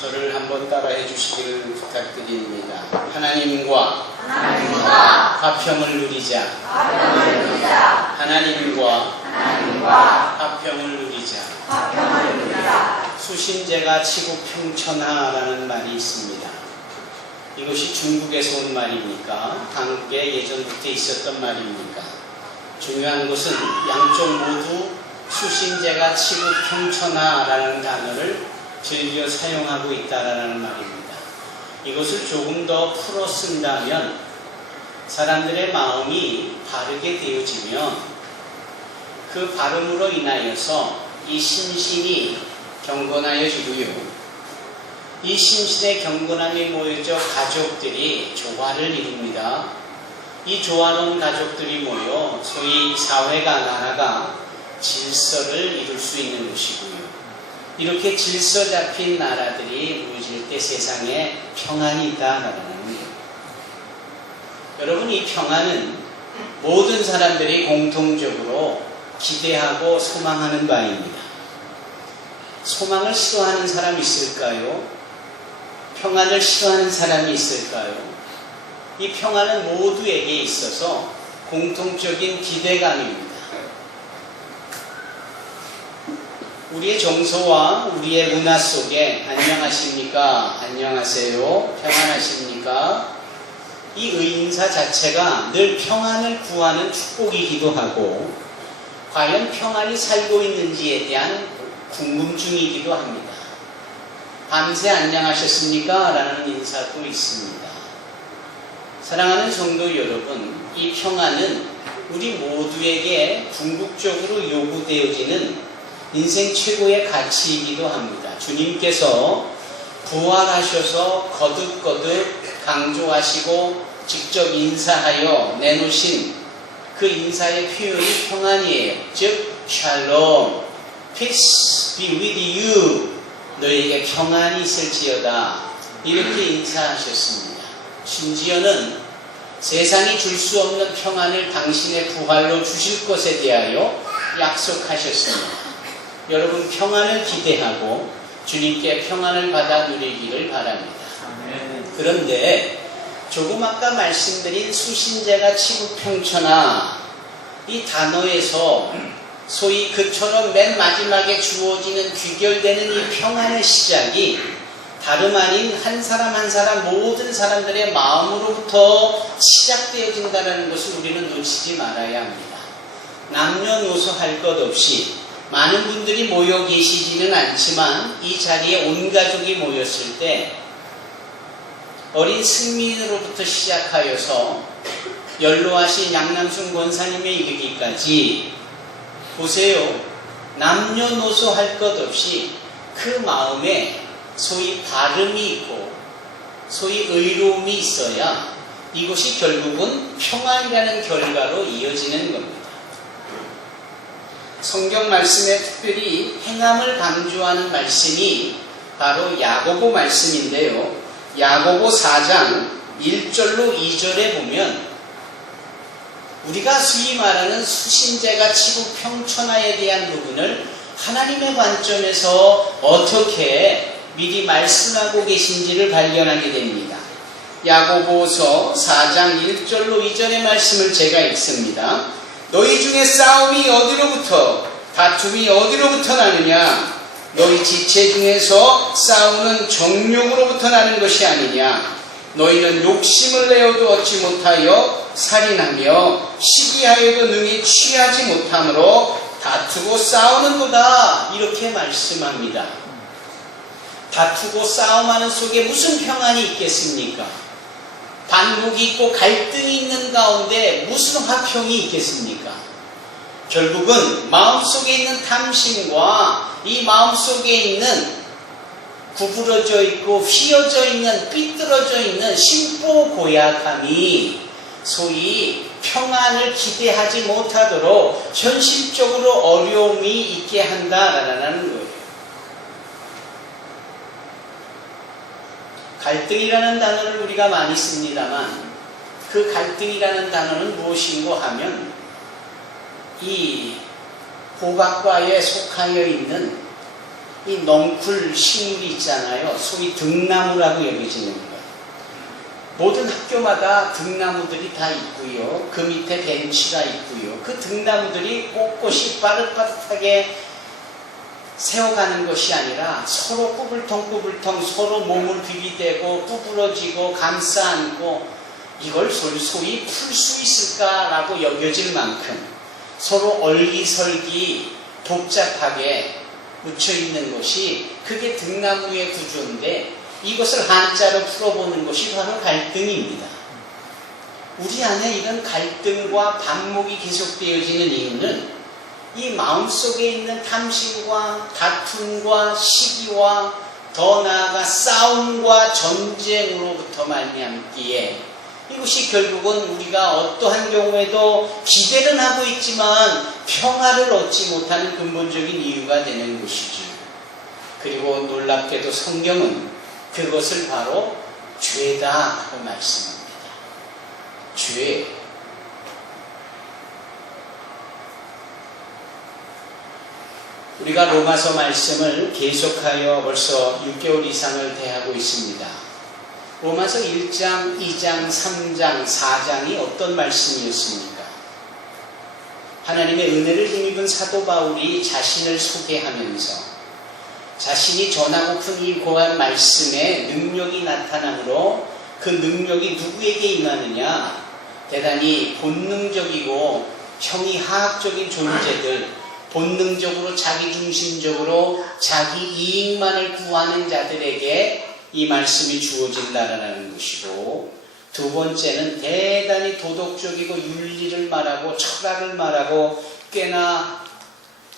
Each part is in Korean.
저를 한번 따라해 주시기를 부탁드립니다. 하나님과 화평을 누리자. 하나님과 화평을 누리자. 수신제가 치고 평천하라는 말이 있습니다. 이것이 중국에서 온 말입니까? 한국에 예전부터 있었던 말입니까? 중요한 것은 양쪽 모두 수신제가 치고 평천하라는 단어를 즐겨 사용하고 있다라는 말입니다. 이것을 조금 더 풀어 쓴다면 사람들의 마음이 바르게 되어지면 그 발음으로 인하여서 이 심신이 경건하여지고요. 이 심신의 경건함이 모여져 가족들이 조화를 이룹니다. 이 조화로운 가족들이 모여 소위 사회가 나라가 질서를 이룰 수 있는 것이고요. 이렇게 질서 잡힌 나라들이 무너질 때 세상에 평안이 있다라는 거예요. 여러분, 이 평안은 모든 사람들이 공통적으로 기대하고 소망하는 바입니다. 소망을 싫어하는 사람이 있을까요? 평안을 싫어하는 사람이 있을까요? 이 평안은 모두에게 있어서 공통적인 기대감입니다. 우리의 정서와 우리의 문화 속에 안녕하십니까? 안녕하세요? 평안하십니까? 이 의인사 자체가 늘 평안을 구하는 축복이기도 하고 과연 평안이 살고 있는지에 대한 궁금증이기도 합니다. 밤새 안녕하셨습니까? 라는 인사도 있습니다. 사랑하는 성도 여러분, 이 평안은 우리 모두에게 궁극적으로 요구되어지는 인생 최고의 가치이기도 합니다. 주님께서 부활하셔서 거듭거듭 강조하시고 직접 인사하여 내놓으신 그 인사의 표현이 평안이에요. 즉 샬롬, peace be with you, 너에게 평안이 있을지어다, 이렇게 인사하셨습니다. 심지어는 세상이 줄 수 없는 평안을 당신의 부활로 주실 것에 대하여 약속하셨습니다. 여러분, 평안을 기대하고 주님께 평안을 받아 누리기를 바랍니다. 그런데 조금 아까 말씀드린 수신제가 치고 평천하, 이 단어에서 소위 그처럼 맨 마지막에 주어지는 귀결되는 이 평안의 시작이 다름 아닌 한 사람 한 사람 모든 사람들의 마음으로부터 시작되어진다는 것을 우리는 놓치지 말아야 합니다. 남녀노소 할 것 없이 많은 분들이 모여 계시지는 않지만 이 자리에 온 가족이 모였을 때 어린 승민으로부터 시작하여서 연로하신 양남순 권사님에 이르기까지 보세요. 남녀노소 할 것 없이 그 마음에 소위 발음이 있고 소위 의로움이 있어야 이것이 결국은 평안이라는 결과로 이어지는 겁니다. 성경 말씀에 특별히 행함을 강조하는 말씀이 바로 야고보 말씀인데요. 야고보 4장 1절로 2절에 보면 우리가 소위 말하는 수신제가 치고 평천하에 대한 부분을 하나님의 관점에서 어떻게 미리 말씀하고 계신지를 발견하게 됩니다. 야고보서 4장 1절로 2절의 말씀을 제가 읽습니다. 너희 중에 싸움이 어디로부터, 다툼이 어디로부터 나느냐? 너희 지체 중에서 싸우는 정욕으로부터 나는 것이 아니냐? 너희는 욕심을 내어도 얻지 못하여 살인하며 시기하여도 능히 취하지 못함으로 다투고 싸우는도다. 이렇게 말씀합니다. 다투고 싸움하는 속에 무슨 평안이 있겠습니까? 반목이 있고 갈등이 있는 가운데 무슨 화평이 있겠습니까? 결국은 마음속에 있는 탐심과 이 마음속에 있는 구부러져 있고 휘어져 있는 삐뚤어져 있는 심보 고약함이 소위 평안을 기대하지 못하도록 현실적으로 어려움이 있게 한다라는 거예요. 갈등이라는 단어를 우리가 많이 씁니다만 그 갈등이라는 단어는 무엇인고 하면 이 호박과에 속하여 있는 이 넝쿨 식물이 있잖아요. 소위 등나무라고 여겨지는 것. 모든 학교마다 등나무들이 다 있고요. 그 밑에 벤치가 있고요. 그 등나무들이 꼿꼿이 빠릇빠릇하게 세워가는 것이 아니라 서로 꾸불텅꾸불텅 서로 몸을 비비대고 구부러지고 감싸 안고 이걸 소위 풀 수 있을까라고 여겨질 만큼 서로 얼기설기 복잡하게 묻혀있는 것이 그게 등나무의 구조인데 이것을 한자로 풀어보는 것이 바로 갈등입니다. 우리 안에 이런 갈등과 반목이 계속되어지는 이유는 이 마음속에 있는 탐심과 다툼과 시기와 더 나아가 싸움과 전쟁으로부터 말미암기에 이것이 결국은 우리가 어떠한 경우에도 기대는 하고 있지만 평화를 얻지 못하는 근본적인 이유가 되는 것이죠. 그리고 놀랍게도 성경은 그것을 바로 죄다라고 말씀합니다. 죄. 우리가 로마서 말씀을 계속하여 벌써 6개월 이상을 대하고 있습니다. 로마서 1장, 2장, 3장, 4장이 어떤 말씀이었습니까? 하나님의 은혜를 힘입은 사도 바울이 자신을 소개하면서 자신이 전하고픈 이 고한 말씀에 능력이 나타나므로 그 능력이 누구에게 임하느냐? 대단히 본능적이고 형이하학적인 존재들, 본능적으로 자기중심적으로 자기 이익만을 구하는 자들에게 이 말씀이 주어진다라는 것이고, 두 번째는 대단히 도덕적이고 윤리를 말하고 철학을 말하고 꽤나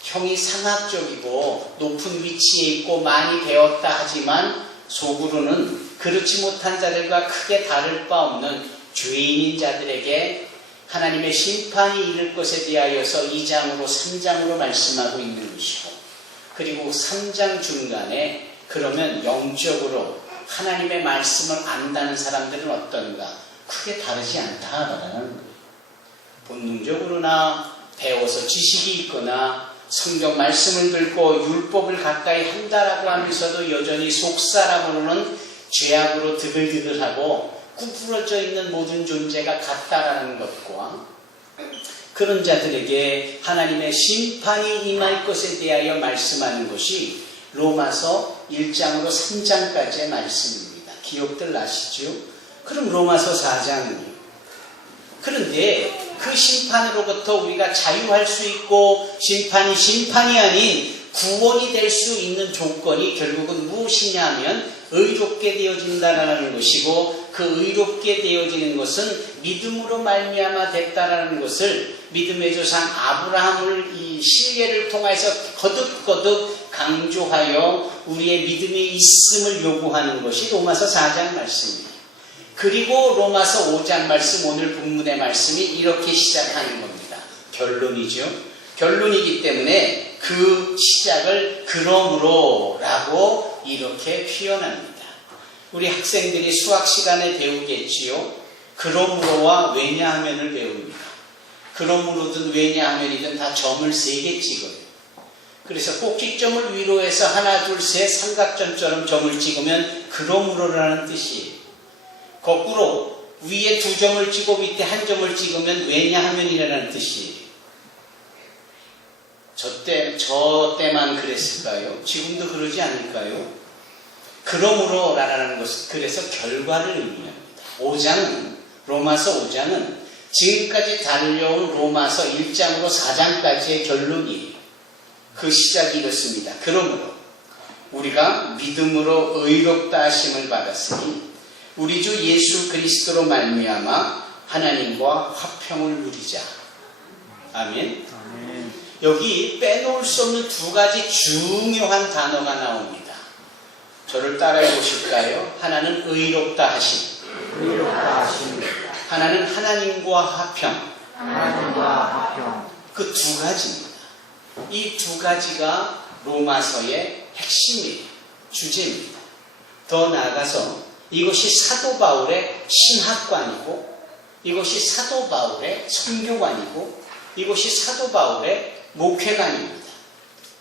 형이 상학적이고 높은 위치에 있고 많이 배웠다 하지만 속으로는 그렇지 못한 자들과 크게 다를 바 없는 죄인인 자들에게 하나님의 심판이 이를 것에 대하여서 2장으로 3장으로 말씀하고 있는 것이고, 그리고 3장 중간에 그러면 영적으로 하나님의 말씀을 안다는 사람들은 어떤가? 크게 다르지 않다라는 거예요. 본능적으로나 배워서 지식이 있거나 성경 말씀을 듣고 율법을 가까이 한다라고 하면서도 여전히 속사람으로는 죄악으로 드글드글하고 구부러져 있는 모든 존재가 같다라는 것과 그런 자들에게 하나님의 심판이 임할 것에 대하여 말씀하는 것이 로마서 1장으로 3장까지의 말씀입니다. 기억들 나시죠? 그럼 로마서 4장은요? 그런데 그 심판으로부터 우리가 자유할 수 있고 심판이 아닌 구원이 될 수 있는 조건이 결국은 무엇이냐 하면 의롭게 되어진다라는 것이고, 그 의롭게 되어지는 것은 믿음으로 말미암아 됐다라는 것을 믿음의 조상 아브라함을 이 신뢰를 통해서 거듭거듭 강조하여 우리의 믿음에 있음을 요구하는 것이 로마서 4장 말씀입니다. 그리고 로마서 5장 말씀, 오늘 본문의 말씀이 이렇게 시작하는 겁니다. 결론이죠. 결론이기 때문에 그 시작을 그러므로 라고 이렇게 표현합니다. 우리 학생들이 수학 시간에 배우겠지요. 그러므로와 왜냐하면을 배웁니다. 그러므로든 왜냐하면이든 다 점을 3개 찍어요. 그래서 꼭지점을 위로 해서 하나, 둘, 셋 삼각점처럼 점을 찍으면 그러므로라는 뜻이에요. 거꾸로 위에 2점을 찍고 밑에 1점을 찍으면 왜냐하면이라는 뜻이에요. 저 때만 그랬을까요? 지금도 그러지 않을까요? 그러므로 라는 것은 그래서 결과를 의미합니다. 5장은, 로마서 5장은 지금까지 달려온 로마서 1장으로 4장까지의 결론이에요. 그 시작이 이렇습니다. 그러므로 우리가 믿음으로 의롭다 하심을 받았으니 우리 주 예수 그리스도로 말미암아 하나님과 화평을 누리자. 아멘. 아멘. 여기 빼놓을 수 없는 2가지 중요한 단어가 나옵니다. 저를 따라해 보실까요? 하나는 의롭다 하심. 의롭다 하심. 하나는 하나님과 화평. 하나님과 화평. 그 2가지입니다. 이 2가지가 로마서의 핵심이에요. 주제입니다. 더 나아가서 이것이 사도 바울의 신학관이고, 이것이 사도 바울의 선교관이고, 이것이 사도 바울의 목회관입니다.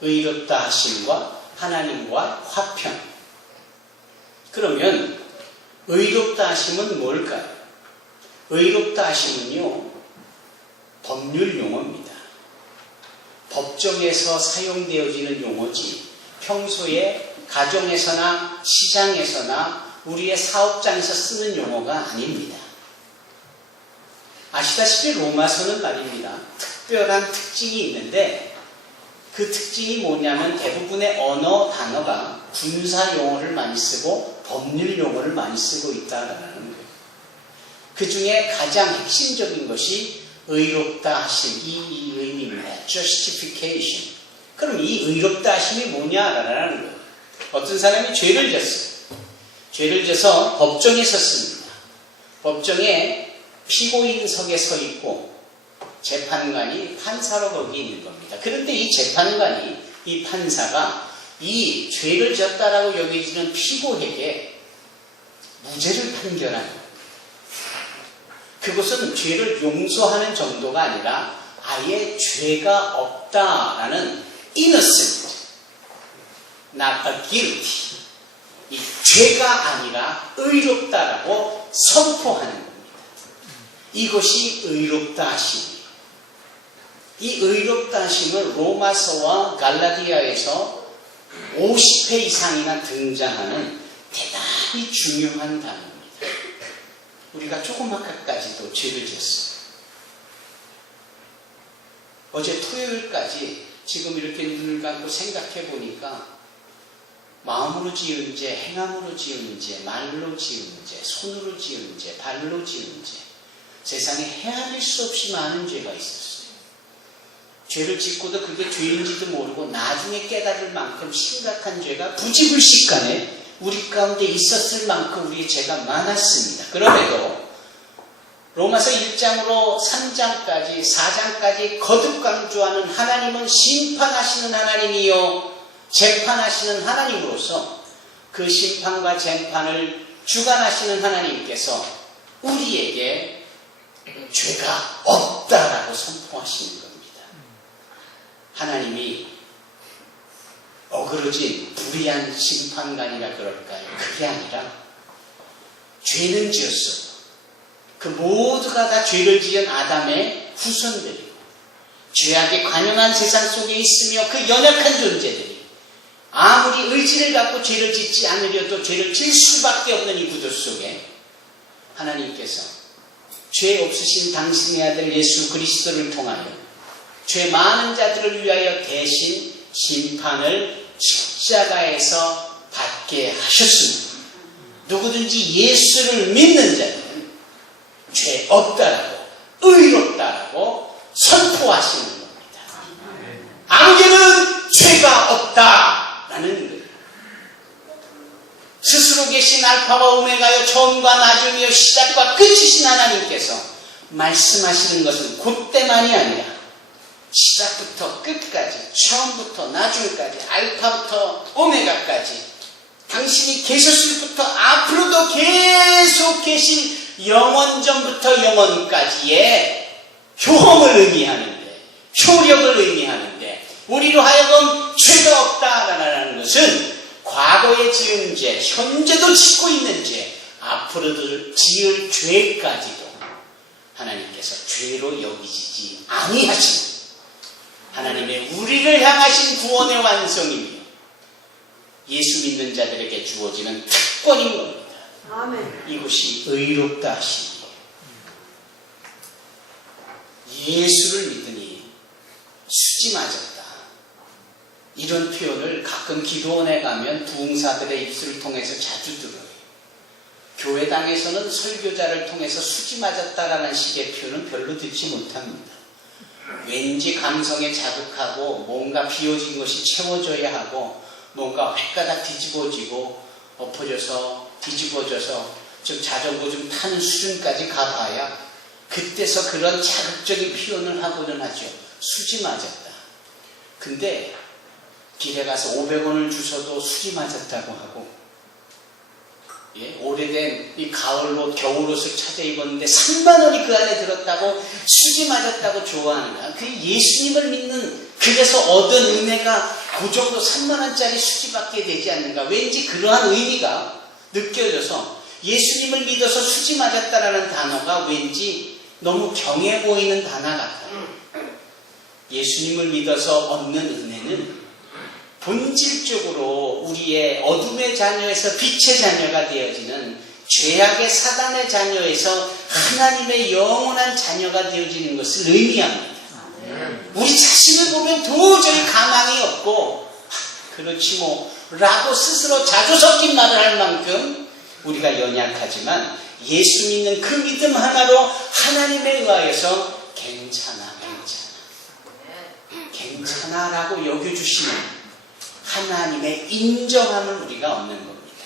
의롭다 하심과 하나님과 화평. 그러면 의롭다 하심은 뭘까요? 의롭다 하심은요, 법률 용어입니다. 법정에서 사용되어지는 용어지 평소에 가정에서나 시장에서나 우리의 사업장에서 쓰는 용어가 아닙니다. 아시다시피 로마서는 말입니다. 특별한 특징이 있는데 그 특징이 뭐냐면 대부분의 언어 단어가 군사 용어를 많이 쓰고 법률 용어를 많이 쓰고 있다는 거예요. 그 중에 가장 핵심적인 것이 의롭다 하심, 이 의미입니다. justification. 그럼 이 의롭다 하심이 뭐냐라는 거예요. 어떤 사람이 죄를 졌어요. 죄를 져서 법정에 섰습니다. 법정에 피고인석에 서 있고 재판관이 판사로 거기 있는 겁니다. 그런데 이 재판관이, 이 판사가 이 죄를 졌다라고 여겨지는 피고에게 무죄를 판결하는 겁니다. 그것은 죄를 용서하는 정도가 아니라 아예 죄가 없다라는 innocent, not a guilty. 이 죄가 아니라 의롭다라고 선포하는 겁니다. 이것이 의롭다 하심이에요. 이 의롭다 하심을 로마서와 갈라디아에서 50회 이상이나 등장하는 대단히 중요한 단어입니다. 우리가 조그맣게까지도 죄를 지었어요. 어제 토요일까지 지금 이렇게 눈을 감고 생각해 보니까 마음으로 지은 죄, 행함으로 지은 죄, 말로 지은 죄, 손으로 지은 죄, 발로 지은 죄, 세상에 헤아릴 수 없이 많은 죄가 있었어요. 죄를 짓고도 그게 죄인지도 모르고 나중에 깨달을 만큼 심각한 죄가 부지불식간에 우리 가운데 있었을 만큼 우리의 죄가 많았습니다. 그럼에도 로마서 1장으로 3장까지 4장까지 거듭 강조하는 하나님은 심판하시는 하나님이요 재판하시는 하나님으로서 그 심판과 재판을 주관하시는 하나님께서 우리에게 죄가 없다라고 선포하시는 겁니다. 하나님이 어그러진 불의한 심판관이라 그럴까요? 그게 아니라 죄는 지었어. 그 모두가 다 죄를 지은 아담의 후손들이고 죄악에 관영한 세상 속에 있으며 그 연약한 존재들이 아무리 의지를 갖고 죄를 짓지 않으려도 죄를 질 수밖에 없는 이 구조 속에 하나님께서 죄 없으신 당신의 아들 예수 그리스도를 통하여 죄 많은 자들을 위하여 대신 심판을 십자가에서 받게 하셨습니다. 누구든지 예수를 믿는 자들은 죄 없다라고 의롭다라고 선포하시는 겁니다. 아무개는 죄가 없다라는 거예요. 스스로 계신 알파와 오메가요 처음과 나중이요 시작과 끝이신 하나님께서 말씀하시는 것은 그때만이 아니라 시작부터 끝까지, 처음부터 나중까지, 알파부터 오메가까지 당신이 계셨을 부터 앞으로도 계속 계신 영원전부터 영원까지의 효험을 의미하는데, 효력을 의미하는데 우리로 하여금 죄가 없다라는 것은 과거에 지은 죄, 현재도 짓고 있는 죄, 앞으로도 지을 죄까지도 하나님께서 죄로 여기지 아니하신 하나님의 우리를 향하신 구원의 완성이며 예수 믿는 자들에게 주어지는 특권인 겁니다. 아멘. 이것이 의롭다 하심이에요. 예수를 믿으니 수지 맞았다. 이런 표현을 가끔 기도원에 가면 부흥사들의 입술을 통해서 자주 들어요. 교회당에서는 설교자를 통해서 수지 맞았다라는 식의 표현은 별로 듣지 못합니다. 왠지 감성에 자극하고 뭔가 비워진 것이 채워져야 하고 뭔가 획가닥 뒤집어지고 엎어져서 뒤집어져서 좀 자전거 좀 타는 수준까지 가봐야 그때서 그런 자극적인 표현을 하고는 하죠. 수지 맞았다. 근데 길에 가서 500원을 주셔도 수지 맞았다고 하고 예? 오래된 이 가을옷, 겨울옷을 찾아 입었는데 3만 원이 그 안에 들었다고 수지 맞았다고 좋아하는가? 그 예수님을 믿는 그래서 얻은 은혜가 그 정도 3만 원짜리 수지밖에 되지 않는가? 왠지 그러한 의미가 느껴져서 예수님을 믿어서 수지 맞았다라는 단어가 왠지 너무 경해 보이는 단어 같아요. 예수님을 믿어서 얻는 은혜는 본질적으로 우리의 어둠의 자녀에서 빛의 자녀가 되어지는 죄악의 사단의 자녀에서 하나님의 영원한 자녀가 되어지는 것을 의미합니다. 우리 자신을 보면 도저히 가망이 없고 그렇지 뭐 라고 스스로 자주 섞인 말을 할 만큼 우리가 연약하지만 예수 믿는 그 믿음 하나로 하나님에 의하여서 괜찮아 라고 여겨주시는 하나님의 인정함을 우리가 얻는 겁니다.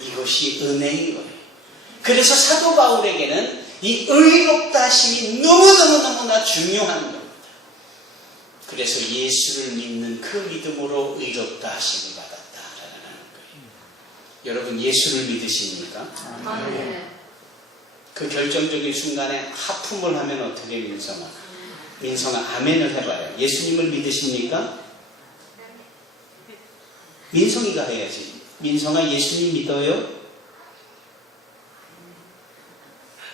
이것이 은혜인 거예요. 그래서 사도 바울에게는 이 의롭다 하심이 너무나 중요한 겁니다. 그래서 예수를 믿는 그 믿음으로 의롭다 하심을 받았다라는 거예요. 여러분 예수를 믿으십니까? 아멘. 그 결정적인 순간에 하품을 하면 어떻게 민성아? 민성아 아멘을 해봐요. 예수님을 믿으십니까? 민성이가 해야지. 민성아 예수님 믿어요?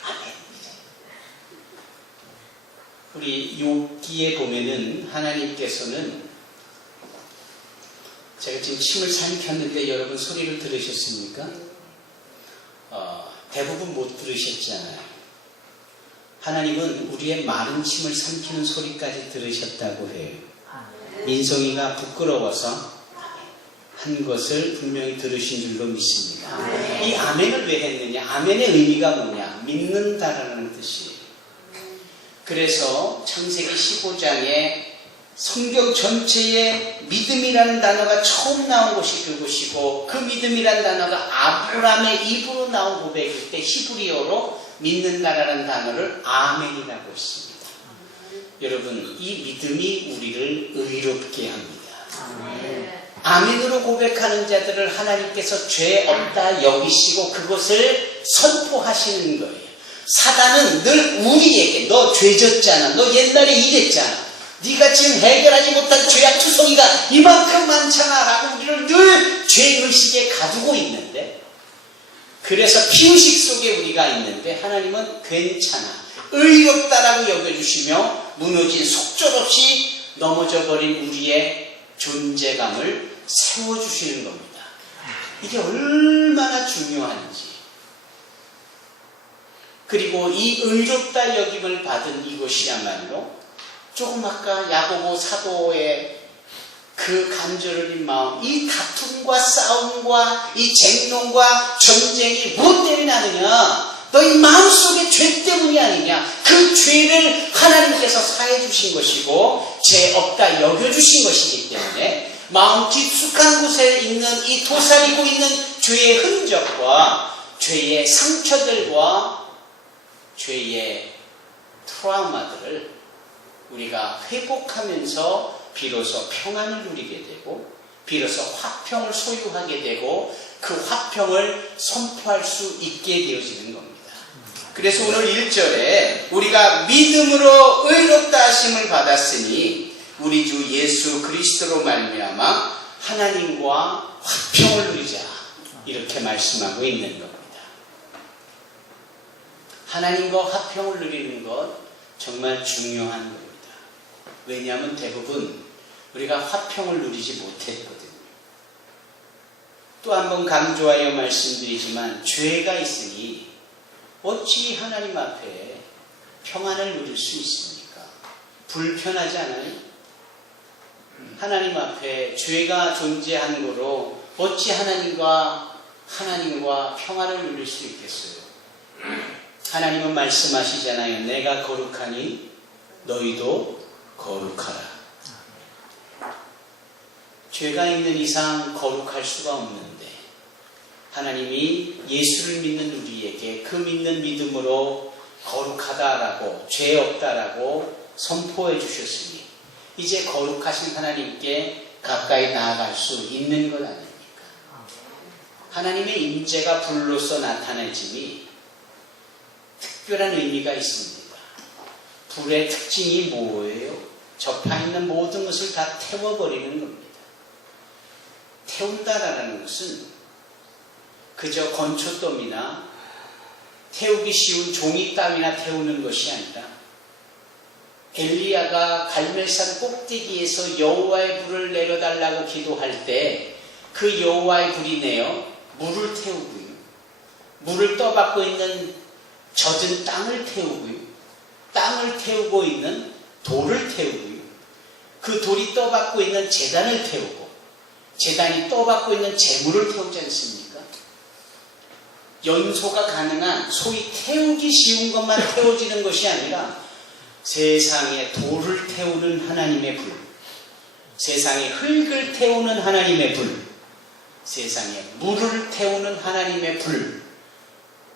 아멘. 우리 욥기에 보면은 하나님께서는 제가 지금 침을 삼켰는데 여러분 소리를 들으셨습니까? 대부분 못 들으셨잖아요. 하나님은 우리의 마른 침을 삼키는 소리까지 들으셨다고 해요. 민성이가 부끄러워서 한 것을 분명히 들으신 줄로 믿습니다. 이 아멘을 왜 했느냐? 아멘의 의미가 뭐냐? 믿는다라는 뜻이에요. 그래서 창세기 15장에 성경 전체에 믿음이라는 단어가 처음 나온 곳이 그곳이고 그 믿음이라는 단어가 아브라함의 입으로 나온 고백일 때 히브리어로 믿는다라는 단어를 아멘이라고 했습니다. 여러분 이 믿음이 우리를 의롭게 합니다. 아멘으로 고백하는 자들을 하나님께서 죄 없다 여기시고 그것을 선포하시는 거예요. 사단은 늘 우리에게 너 죄졌잖아. 너 옛날에 이랬잖아. 네가 지금 해결하지 못한 죄악투성이가 이만큼 많잖아 라고 우리를 늘 죄의식에 가두고 있는데 그래서 피의식 속에 우리가 있는데 하나님은 괜찮아. 의롭다라고 여겨주시며 무너진 속절없이 넘어져버린 우리의 존재감을 세워주시는 겁니다. 이게 얼마나 중요한지. 그리고 이 의롭다 여김을 받은 이것이야말로 조금 아까 야고보 사도의 그 간절한 마음, 이 다툼과 싸움과 이 쟁론과 전쟁이 무엇 때문에 나느냐? 너희 마음속에 죄 때문이 아니냐? 그 죄를 하나님께서 사해 주신 것이고 죄 없다 여겨주신 것이기 때문에 마음 깊숙한 곳에 있는 이 도사리고 있는 죄의 흔적과 죄의 상처들과 죄의 트라우마들을 우리가 회복하면서 비로소 평안을 누리게 되고 비로소 화평을 소유하게 되고 그 화평을 선포할 수 있게 되어지는 겁니다. 그래서 오늘 1절에 우리가 믿음으로 의롭다 하심을 받았으니 우리 주 예수 그리스도로 말미암아 하나님과 화평을 누리자 이렇게 말씀하고 있는 겁니다. 하나님과 화평을 누리는 것 정말 중요한 겁니다. 왜냐하면 대부분 우리가 화평을 누리지 못했거든요. 또 한 번 강조하여 말씀드리지만 죄가 있으니 어찌 하나님 앞에 평안을 누릴 수 있습니까? 불편하지 않아요? 하나님 앞에 죄가 존재한 거로 어찌 하나님과 평안을 누릴 수 있겠어요? 하나님은 말씀하시잖아요. 내가 거룩하니 너희도 거룩하라. 죄가 있는 이상 거룩할 수가 없는데 하나님이 예수를 믿는 우리에게 그 믿는 믿음으로 거룩하다라고 죄 없다라고 선포해 주셨으니 이제 거룩하신 하나님께 가까이 나아갈 수 있는 것 아닙니까? 하나님의 임재가 불로서 나타내짐이 특별한 의미가 있습니다. 불의 특징이 뭐예요? 접하 있는 모든 것을 다 태워버리는 겁니다. 태운다라는 것은 그저 건초돔이나 태우기 쉬운 종이 따위나 태우는 것이 아니라 엘리야가 갈멜산 꼭대기에서 여호와의 불을 내려달라고 기도할 때 그 여호와의 불이 내어 물을 태우고요. 물을 떠받고 있는 젖은 땅을 태우고요. 땅을 태우고 있는 돌을 태우고요. 그 돌이 떠받고 있는 제단을 태우고 제단이 떠받고 있는 재물을 태우지 않습니까? 연소가 가능한 소위 태우기 쉬운 것만 태워지는 것이 아니라 세상에 돌을 태우는 하나님의 불, 세상에 흙을 태우는 하나님의 불, 세상에 물을 태우는 하나님의 불.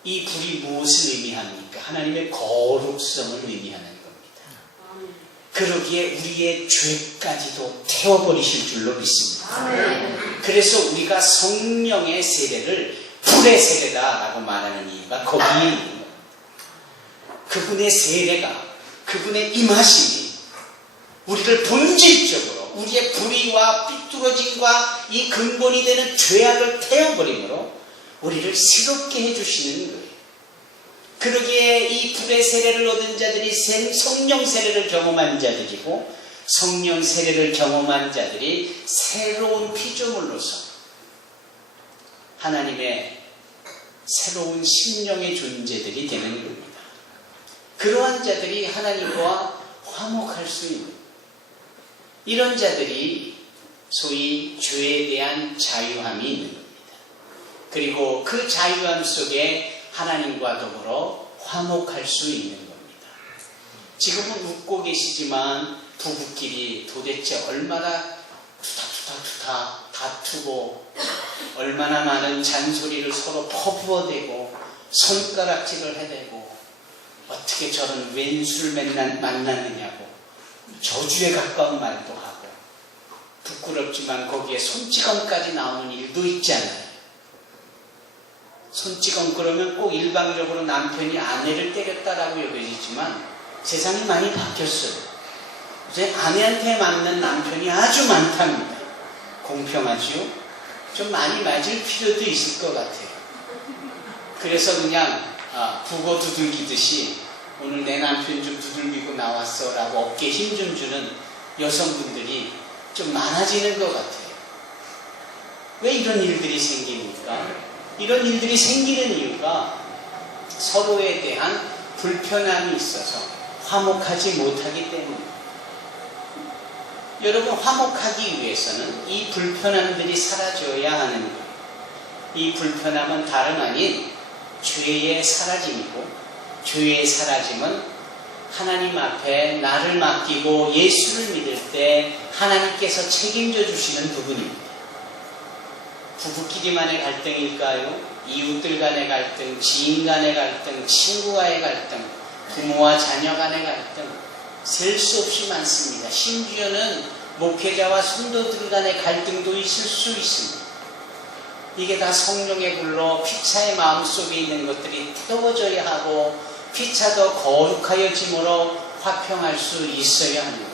이 불이 무엇을 의미합니까? 하나님의 거룩성을 의미하는 겁니다. 그러기에 우리의 죄까지도 태워버리실 줄로 믿습니다. 그래서 우리가 성령의 세례를 불의 세례다라고 말하는 이유가 거기에 있는 겁니다. 그분의 세례가, 그분의 임하심이 우리를 본질적으로 우리의 불의와 삐뚤어짐과 이 근본이 되는 죄악을 태워버림으로 우리를 새롭게 해주시는 거예요. 그러기에 이 불의 세례를 얻은 자들이 성령 세례를 경험한 자들이고 성령 세례를 경험한 자들이 새로운 피조물로서 하나님의 새로운 심령의 존재들이 되는 겁니다. 그러한 자들이 하나님과 화목할 수 있는 이런 자들이 소위 죄에 대한 자유함이 있는 겁니다. 그리고 그 자유함 속에 하나님과 더불어 화목할 수 있는 겁니다. 지금은 웃고 계시지만 부부끼리 도대체 얼마나 투타투타 다투고 얼마나 많은 잔소리를 서로 퍼부어대고 손가락질을 해대고 어떻게 저런 왼수를 맨날 만났느냐고 저주에 가까운 말도 하고 부끄럽지만 거기에 손찌검까지 나오는 일도 있잖아요. 손찌검 그러면 꼭 일방적으로 남편이 아내를 때렸다라고 여겨지지만 세상이 많이 바뀌었어요. 이제 아내한테 맞는 남편이 아주 많답니다. 공평하지요? 좀 많이 맞을 필요도 있을 것 같아요. 그래서 그냥 북어 두들기듯이 오늘 내 남편 좀 두들기고 나왔어 라고 어깨에 힘 좀 주는 여성분들이 좀 많아지는 것 같아요. 왜 이런 일들이 생깁니까? 이런 일들이 생기는 이유가 서로에 대한 불편함이 있어서 화목하지 못하기 때문입니다. 여러분, 화목하기 위해서는 이 불편함들이 사라져야 하는 거예요. 이 불편함은 다름 아닌 죄의 사라짐이고 죄의 사라짐은 하나님 앞에 나를 맡기고 예수를 믿을 때 하나님께서 책임져 주시는 부분입니다. 부부끼리만의 갈등일까요? 이웃들 간의 갈등, 지인 간의 갈등, 친구와의 갈등, 부모와 자녀 간의 갈등, 셀 수 없이 많습니다. 심지어는 목회자와 성도들 간의 갈등도 있을 수 있습니다. 이게 다 성령의 불로 피차의 마음속에 있는 것들이 태워져야 하고 피차 더 거룩하여짐으로 화평할 수 있어야 합니다.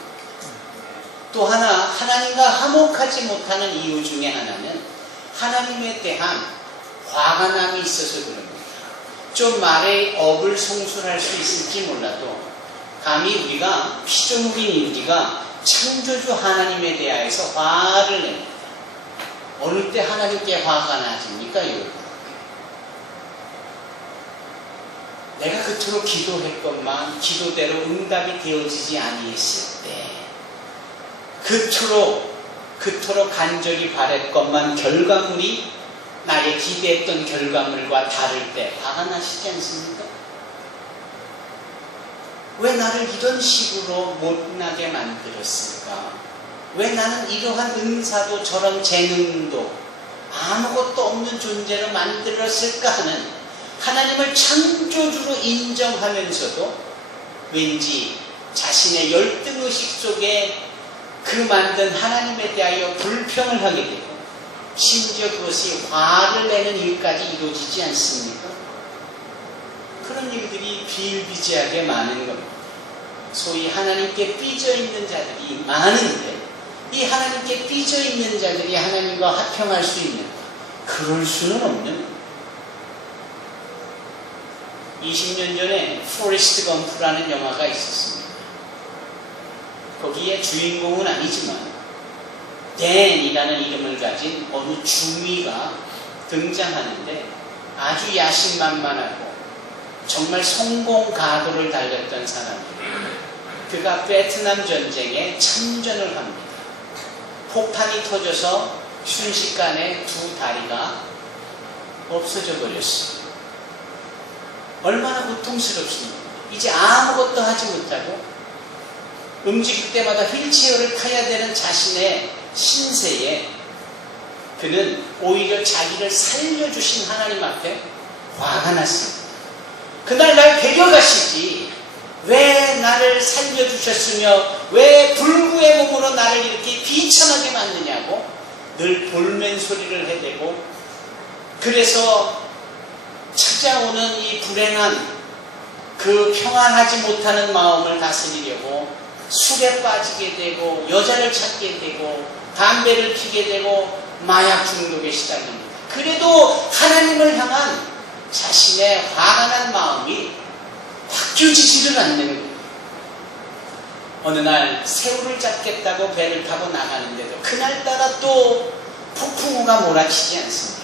또 하나, 하나님과 화목하지 못하는 이유 중에 하나는 하나님에 대한 화가 남이 있어서 그럽니다. 좀 말의 업을 성술할 수 있을지 몰라도 감히 우리가 피조물인 우리가 창조주 하나님에 대하여서 화를 냅니다. 어느 때 하나님께 화가 나십니까? 여러분? 내가 그토록 기도했건만 기도대로 응답이 되어지지 아니했을 때 그토록 간절히 바랬건만 결과물이 나의 기대했던 결과물과 다를 때 화가 나시지 않습니까? 왜 나를 이런 식으로 못나게 만들었을까? 왜 나는 이러한 은사도 저런 재능도 아무것도 없는 존재로 만들었을까 하는 하나님을 창조주로 인정하면서도 왠지 자신의 열등의식 속에 그 만든 하나님에 대하여 불평을 하게 되고 심지어 그것이 화를 내는 일까지 이루어지지 않습니까? 그런 일들이 비일비재하게 많은 겁니다. 소위 하나님께 삐져 있는 자들이 많은데 이 하나님께 삐져 있는 자들이 하나님과 화평할 수 있는가? 그럴 수는 없는 거예요. 20년 전에 포레스트 검프라는 영화가 있었습니다. 거기에 주인공은 아니지만 댄이라는 이름을 가진 어느 중위가 등장하는데 아주 야심만만하고 정말 성공 가도를 달렸던 사람이에요. 그가 베트남 전쟁에 참전을 합니다. 폭탄이 터져서 순식간에 두 다리가 없어져 버렸어요. 얼마나 고통스럽습니까? 이제 아무것도 하지 못하고 움직일 때마다 휠체어를 타야 되는 자신의 신세에 그는 오히려 자기를 살려주신 하나님 앞에 화가 났습니다. 그날 날 데려가시지 왜 나를 살려주셨으며 왜 불구의 몸으로 나를 이렇게 비참하게 만드냐고 늘 볼멘 소리를 해대고 그래서 찾아오는 이 불행한 그 평안하지 못하는 마음을 다스리려고 술에 빠지게 되고 여자를 찾게 되고 담배를 피게 되고 마약 중독에 시달립니다. 그래도 하나님을 향한 자신의 화가 난 마음이 바뀌어지지를 않는 거예요. 어느 날 새우를 잡겠다고 배를 타고 나가는데도 그날따라 또 폭풍우가 몰아치지 않습니까?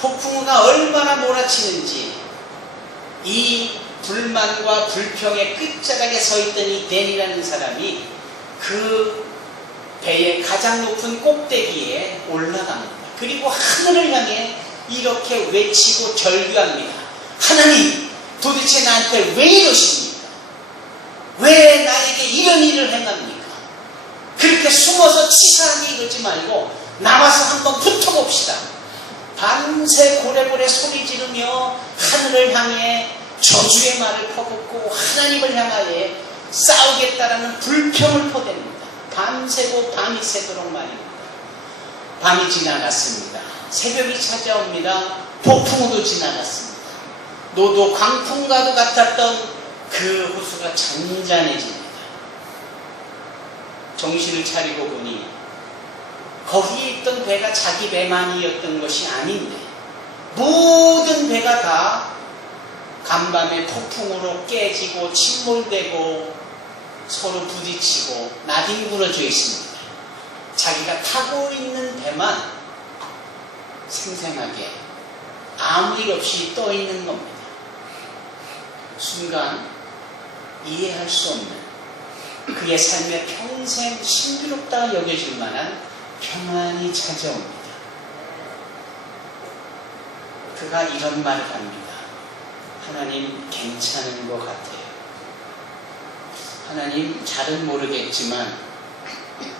폭풍우가 얼마나 몰아치는지 이 불만과 불평의 끝자락에 서 있던 이 댄이라는 사람이 그 배의 가장 높은 꼭대기에 올라갑니다. 그리고 하늘을 향해 이렇게 외치고 절규합니다. 하나님, 도대체 나한테 왜 이러십니까? 왜 나에게 이런 일을 행합니까? 그렇게 숨어서 치사하게 이러지 말고 나와서 한번 붙어봅시다. 밤새 고래고래 소리 지르며 하늘을 향해 저주의 말을 퍼붓고 하나님을 향하여 싸우겠다라는 불평을 퍼댑니다. 밤새고 밤이 새도록 말입니다. 밤이 지나갔습니다. 새벽이 찾아옵니다. 폭풍우도 지나갔습니다. 노도 광풍과도 같았던 그 호수가 잔잔해집니다. 정신을 차리고 보니 거기에 있던 배가 자기 배만이었던 것이 아닌데 모든 배가 다 간밤에 폭풍으로 깨지고 침몰되고 서로 부딪히고 나뒹굴어져 있습니다. 자기가 타고 있는 배만 생생하게 아무 일 없이 떠 있는 겁니다. 순간 이해할 수 없는 그의 삶에 평생 신비롭다 여겨질 만한 평안이 찾아옵니다. 그가 이런 말을 합니다. 하나님 괜찮은 것 같아요. 하나님 잘은 모르겠지만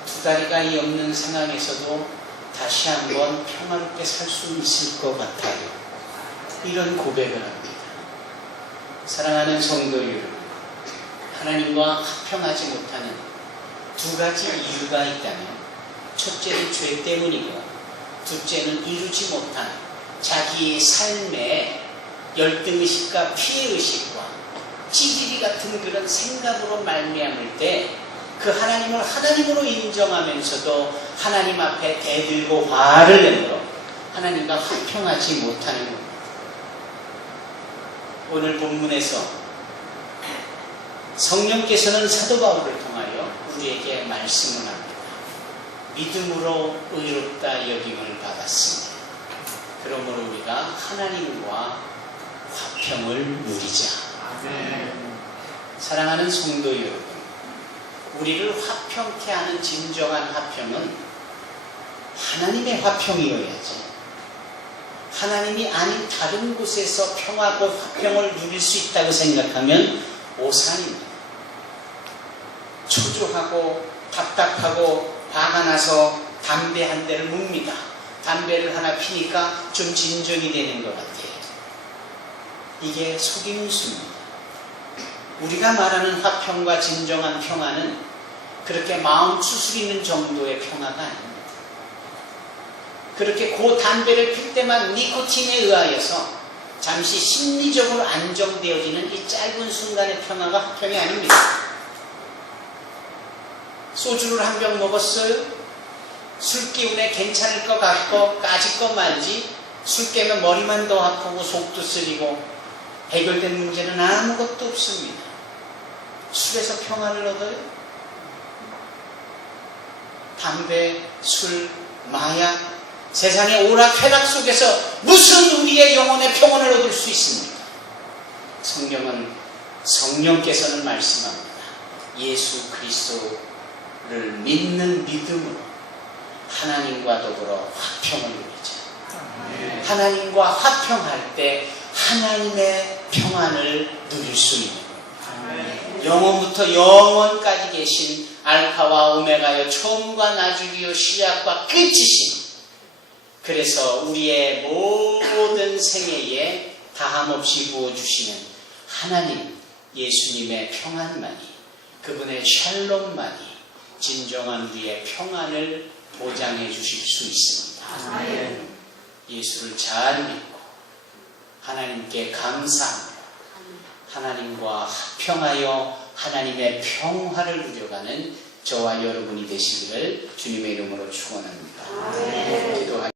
두 다리가 없는 상황에서도 다시 한번 평안롭게 살 수 있을 것 같아요. 이런 고백을 합니다. 사랑하는 성도 여러분, 하나님과 화평하지 못하는 두 가지 이유가 있다면 첫째는 죄 때문이고 둘째는 이루지 못한 자기의 삶의 열등의식과 피해의식과 찌질이 같은 그런 생각으로 말미암을 때 그 하나님을 하나님으로 인정하면서도 하나님 앞에 대들고 화를 내므로 하나님과 화평하지 못하는 겁니다. 오늘 본문에서 성령께서는 사도 바울을 통하여 우리에게 말씀을 합니다. 믿음으로 의롭다 여김을 받았습니다. 그러므로 우리가 하나님과 화평을 누리자. 아멘. 사랑하는 성도 여러분, 우리를 화평케 하는 진정한 화평은 하나님의 화평이어야지. 하나님이 아닌 다른 곳에서 평화고 화평을 누릴 수 있다고 생각하면 오산입니다. 초조하고 답답하고 화가 나서 담배 한 대를 묵니다. 담배를 하나 피니까 좀 진정이 되는 것 같아요. 이게 속임수입니다. 우리가 말하는 화평과 진정한 평화는 그렇게 마음 추스리는 정도의 평화가 아닙니다. 그렇게 그 담배를 필 때만 니코틴에 의하여서 잠시 심리적으로 안정되어지는 이 짧은 순간의 평화가 화평이 아닙니다. 소주를 한 병 먹었어요? 술 기운에 괜찮을 것 같고 까짓 것 말지 술 깨면 머리만 더 아프고 속도 쓰리고 해결된 문제는 아무것도 없습니다. 술에서 평화를 얻어요? 담배, 술, 마약, 세상의 오락회락 속에서 무슨 우리의 영혼의 평온을 얻을 수 있습니까? 성경은 성령께서는 말씀합니다. 예수 그리스도를 믿는 믿음으로 하나님과 더불어 화평을 누리자. 하나님과 화평할 때 하나님의 평안을 누릴 수 있는 겁니다. 영원부터 영원까지 계신 알파와 오메가여 처음과 나중이요 시작과 끝이신, 그래서 우리의 모든 생애에 다함없이 부어주시는 하나님 예수님의 평안만이, 그분의 샬롬만이 진정한 우리의 평안을 보장해 주실 수 있습니다. 예수를 잘 믿고 하나님께 감사하며 하나님과 합평하여 하나님의 평화를 누려가는 저와 여러분이 되시기를 주님의 이름으로 축원합니다. 기도하겠습니다.